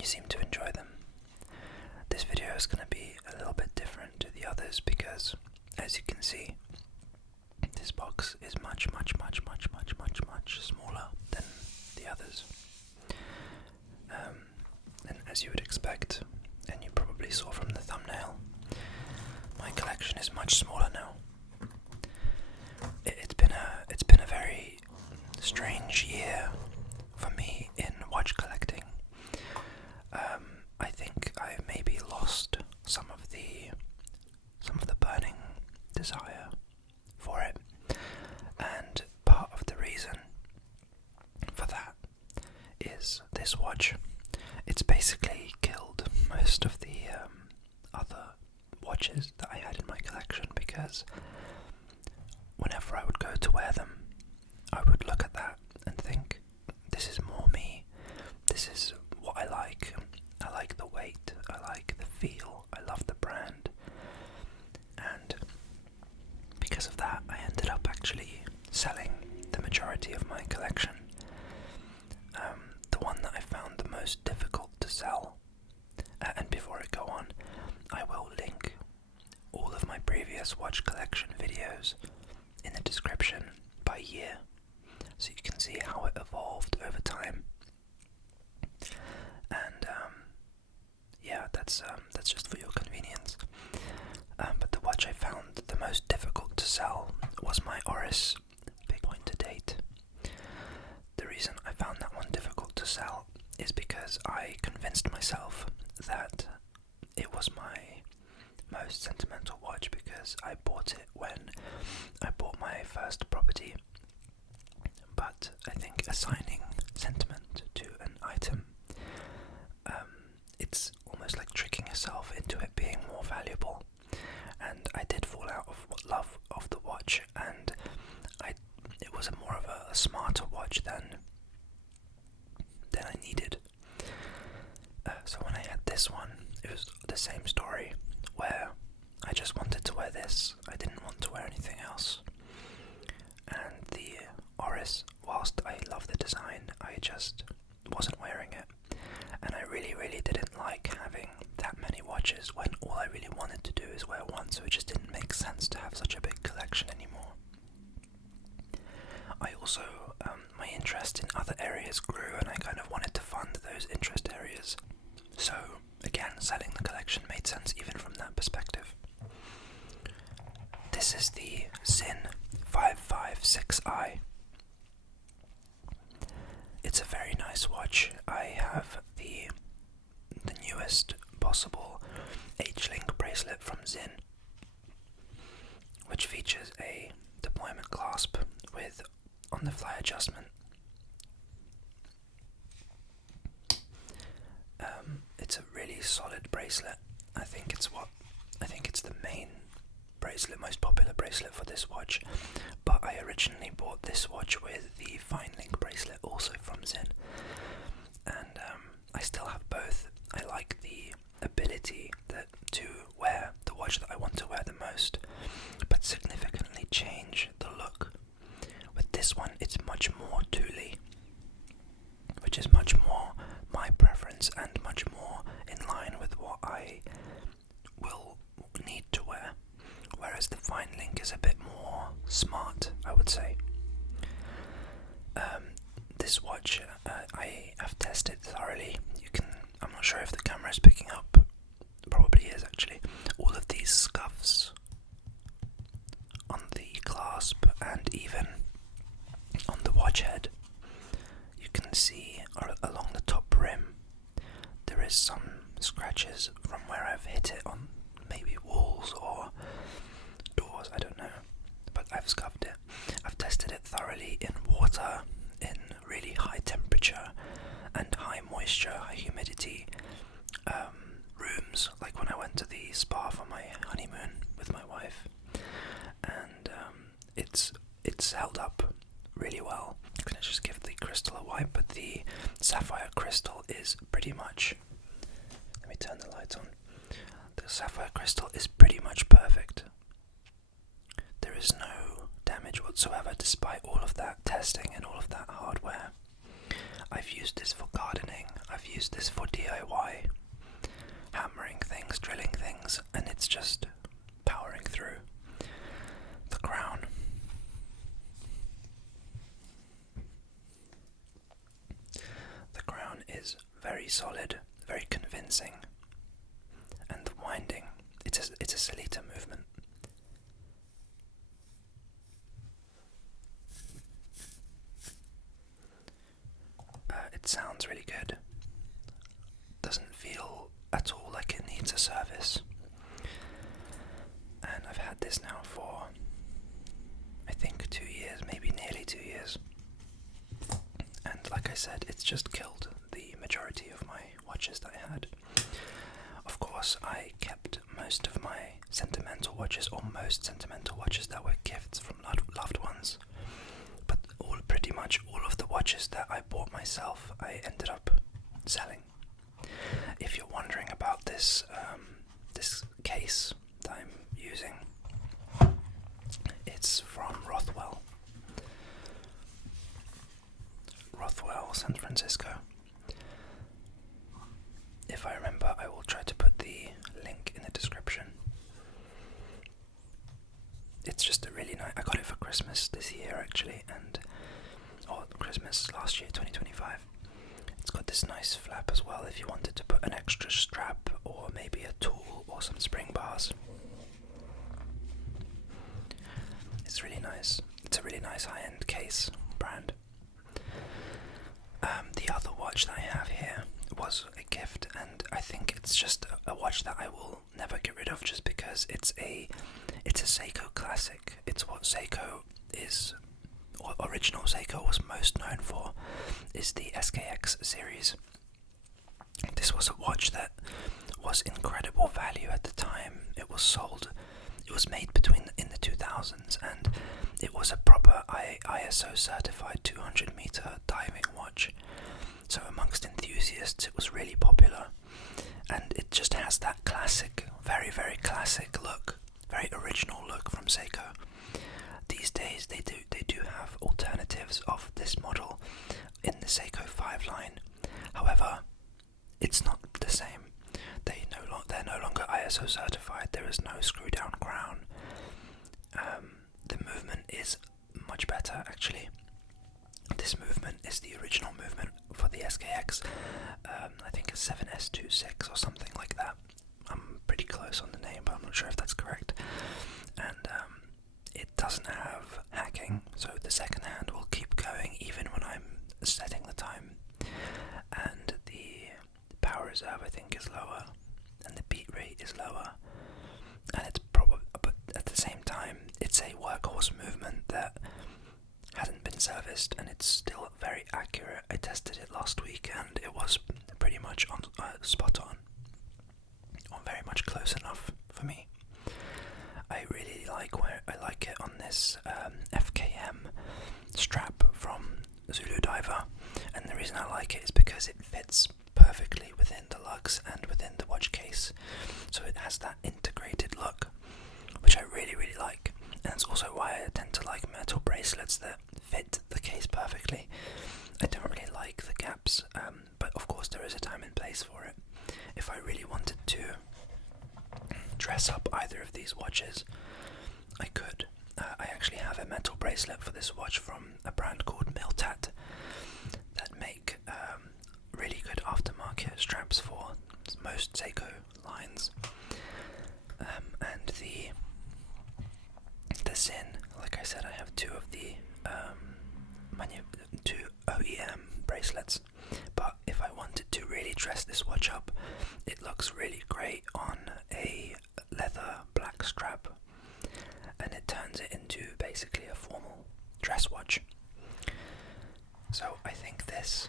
you seem to enjoy them. This video is going to be a little bit different to the others because, as you can see, this box is much smaller than the others. And as you would expect, and you probably saw from the thumbnail, my collection is much smaller now. It's been a very strange year for me in watch collecting. I think I maybe lost some of the burning desire for it, and part of the reason for that is this watch. It's basically killed most of the other watches that I had in my collection, because whenever I would go to wear them, I would look at that and think, this is more me, this is what I like. I like the weight, I like the feel, I love the brand. And because of that, I ended up actually selling the majority of my collection. The one that I found the most difficult to sell, and before I go on, I will link all of my previous watch collection videos in the description by year, so you can see how it evolved over time. And yeah, that's just for your convenience. But the watch I found the most difficult to sell was my Oris Big Pointer Date. The reason I found that one difficult to sell is because I convinced myself that it was my most sentimental watch because I bought it when I bought my first property. But I think assigning sentiment to an item, it's almost like tricking yourself into it being more valuable. And I did fall out of love of the watch, and it was more of a smarter watch than I needed. So when I had this one, it was the same story, where I just wanted to wear this. I didn't want to wear anything else. And the Oris, whilst I love the design, I just wasn't wearing it. And I really didn't like having that many watches when all I really wanted to do is wear one, so it just didn't make sense to have such a big collection anymore. I also, my interest in other areas grew, and I kind of wanted to fund those interest areas. So, again, selling the collection made sense even from that perspective. This is the Zin 556i. It's a very nice watch. I have the newest possible H-Link bracelet from Zin, which features a deployment clasp with on-the-fly adjustment. It's a really solid bracelet. I think it's the main bracelet, most popular bracelet for this watch. But I originally bought this watch with the Fine Link bracelet, also from Zin, and I still have both. I like the ability to wear the watch that I want to wear the most, but significantly change the look. With this one, it's much more tooly, which is much more my preference and much more in line with what I will need to wear. Whereas the Fine Link is a bit more smart, I would say. This watch I have tested thoroughly. I'm not sure if the camera is picking up. Probably is actually. All of these scuffs on the clasp and even on the watch head, you can see along the top rim there is some scratches from where I've hit it on maybe walls or doors, I don't know, but I've scuffed it. I've tested it thoroughly in water, in really high temperature and high moisture, high humidity rooms, like when I went to the spa for my honeymoon with my wife, and it's held up really well. I'm gonna just give the crystal a wipe, but the sapphire crystal is pretty much, let me turn the lights on. The sapphire crystal is pretty much perfect. There is no damage whatsoever despite all of that testing and all of that hardware. I've used this for gardening, I've used this for DIY, hammering things, drilling things, and it's just powering through. The crown. The crown is very solid, very convincing, and the winding, it's a Salita movement. It sounds really good. Doesn't feel at all like it needs a service. And I've had this now for, I think, 2 years, maybe nearly 2 years. And like I said, it's just killed the majority of my watches that I had. Of course, I kept most of my sentimental watches, or most sentimental watches that were gifts from loved ones. But pretty much all of the watches that I bought myself, I ended up selling. If you're wondering about this case that I'm using, it's from Rothwell, San Francisco. If I remember, I will try to put the link in the description. It's just a really nice, I got it for Christmas this year actually, or Christmas last year, 2025. It's got this nice flap as well if you wanted to put an extra strap or maybe a tool or some spring bars. It's really nice. It's a really nice high-end case brand. The other watch that I have here was a gift, and I think it's just a watch that I will never get rid of just because it's a Seiko classic. It's what Seiko is, or original Seiko was most known for, is the SKX series. This was a watch that was incredible value at the time. It was made in the 2000s, and it was a proper ISO certified 200 meter diving watch. So amongst enthusiasts it was really popular, and it just has that classic, very, very classic look, very original look from Seiko. These days they do have alternatives of this model in the Seiko 5 line. However, it's not the same. They're no longer ISO certified. There is no screw down crown. The movement is much better actually. This movement is the original movement for the SKX. I think it's 7S26 or something like that. I'm pretty close on the name, but I'm not sure if that's correct. And it doesn't have hacking, so the second hand will keep going even when I'm setting the time. And the power reserve, I think, is lower, and the beat rate is lower. And it's but at the same time, it's a workhorse movement that hasn't been serviced, and it's still very accurate. I tested it last week, and it was pretty much on spot on, or very much close enough for me. I really like it on this FKM strap from Zulu Diver, and the reason I like it is because it fits perfectly within the lugs and within the watch case. So it has that integrated look, which I really, really like. And that's also why I tend to like metal bracelets that fit the case perfectly. I don't really like the gaps, but of course there is a time and place for it. If I really wanted to dress up either of these watches, I could. I actually have a metal bracelet for this watch from a brand called Miltat that make really good aftermarket straps for most Seiko lines. And the Zin, like I said, I have two of the two OEM bracelets, but if I wanted to really dress this watch up, it looks really great on a leather black strap, and it turns it into basically a formal dress watch. So I think this,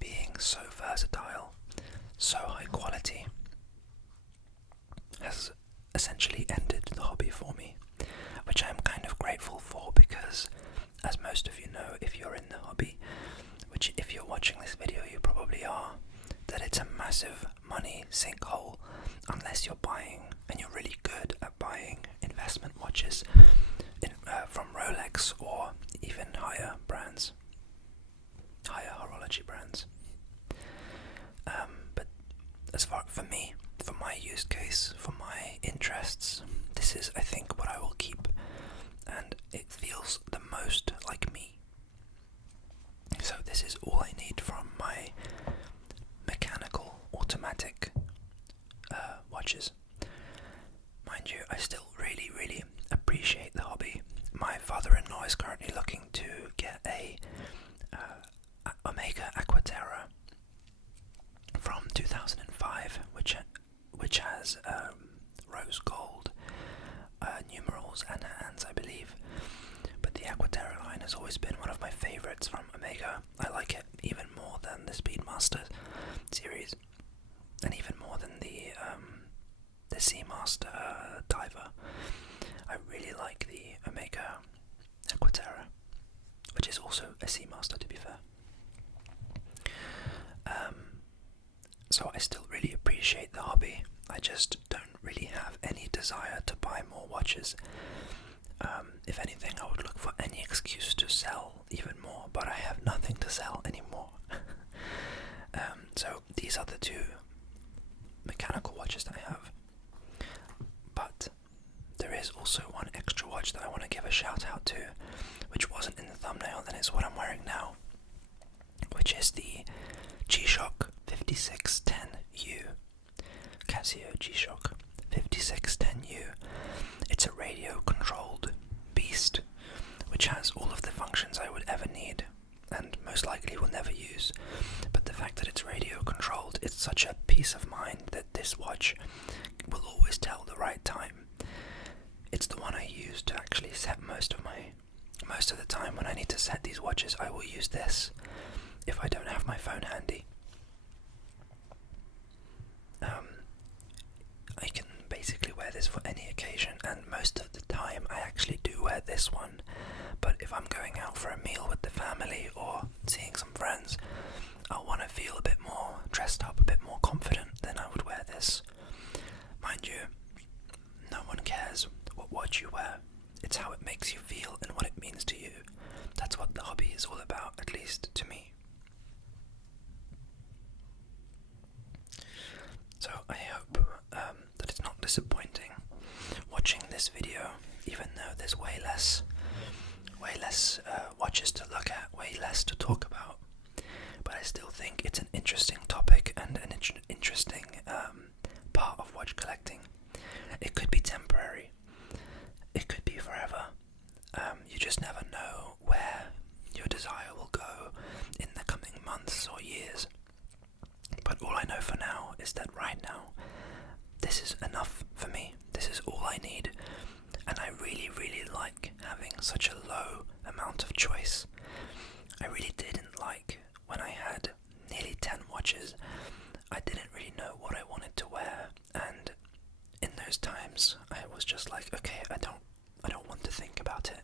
being so versatile, so high quality, has essentially ended the hobby for me, which I'm kind of grateful for, because as most of you know, if you're in the hobby, which if you're watching this video you probably are, that it's a massive money sinkhole unless you're buying, and you're really good at buying, investment watches from Rolex or even higher brands. higher horology brands. But as far for me, for my use case, for my interests, this is, I think, what I will keep, and it feels the most like me. So this is all I need from my mechanical, automatic watches. Mind you, I still really, really appreciate the hobby. My father-in-law is currently looking to get a Omega Aquaterra from 2005, which has rose gold numerals and hands, I believe. But the Aquaterra line has always been one of my favorites from Omega. I like it even more than the Speedmaster series, and even more than the Seamaster Diver. I really like the Omega Aquaterra, which is also a Seamaster, to be fair. So I still really appreciate the hobby. I just don't really have any desire to buy more watches. If anything, I would look for any excuse to sell even more, but I have nothing to sell anymore. So these are the two mechanical watches that I have. But there is also one extra watch that I want to give a shout out to, which wasn't in the thumbnail, and it's what I'm wearing now, which is the G-Shock 5610U. Casio G-Shock 5610U. It's a radio-controlled beast, which has all of the functions I would ever need, and most likely will never use. But the fact that it's radio-controlled, it's such a peace of mind that this watch will always tell the right time. It's the one I use to actually set most of the time when I need to set these watches, I will use this if I don't have my phone handy. I can basically wear this for any occasion, and most of the time I actually do wear this one. But if I'm going out for a meal with the family or seeing some friends, I'll want to feel a bit more dressed up, a bit more confident, then I would wear this. Mind you, no one cares what watch you wear. It's how it makes you feel and what it means to you. That's what the hobby is all about, at least to me. So I hope that it's not disappointing watching this video, even though there's way less watches to look at, way less to talk about. But I still think it's an interesting topic and an interesting part of watch collecting. It could be temporary. It could be forever. You just never know where your desire will go in the coming months or years. But all I know for now is that right now, this is enough for me. This is all I need. And I really, really like having such a low amount of choice. I really didn't like when I had nearly 10 watches. I didn't really know what I wanted to wear. And in those times, I was just like, okay, I don't want to think about it.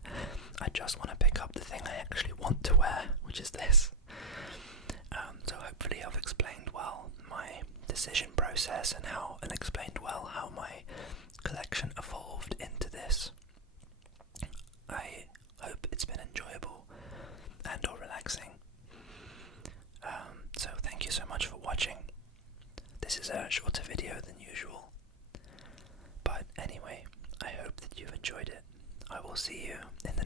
I just want to pick up the thing I actually want to wear, which is this. So hopefully I've explained well my decision process and explained well how my collection evolved into this. I hope it's been enjoyable and or relaxing. So thank you so much for watching. This is a shorter video than usual. But anyway, I hope that you've enjoyed it. I will see you in